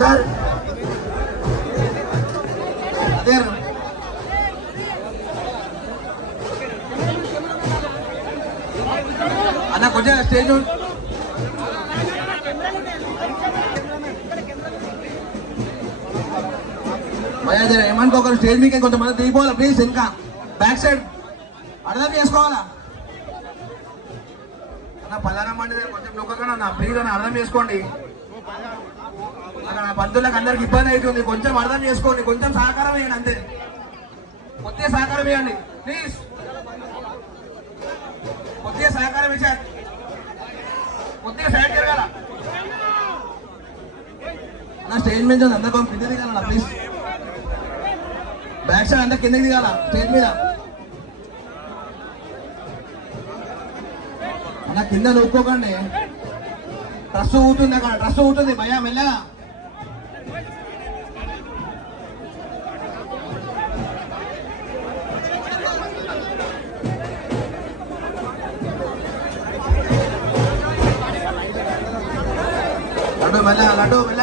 Brother అదే అన్న కొంచెం స్టేజ్ ఏమనుకోకరు స్టేజ్ మీకే కొంతమంది దిగిపోవాలి ప్లీజ్. ఇంకా బ్యాక్ సైడ్ అర్థం చేసుకోవాలా అన్న. పలారం అంటే కొంచెం నొక్కగా నా ప్లీజ్ అని అర్థం చేసుకోండి. అక్కడ పంతులకు అందరికి ఇబ్బంది అవుతుంది, కొంచెం అర్థం చేసుకోండి, కొంచెం సహకారం ఇవ్వండి అంతే. కొద్దిగా సహకారం ఇవ్వండి ప్లీజ్, కొద్దిగా సహకారం ఇచ్చారు. కొద్దిగా సైడ్ జరగాల నా స్టేజ్ మీద అందరికీ కింద దిగాల ప్లీజ్. బ్యాక్ సైడ్ అందరు కిందకి దిగాల స్టేజ్ మీద. అన్న కింద నొక్కోకండి, డ్రెస్ ఊతుంది అక్కడ, డ్రెస్ ఊతుంది భయ మెల్లగా. లడ్డు మెల్ల, లడ్డు మెల్ల.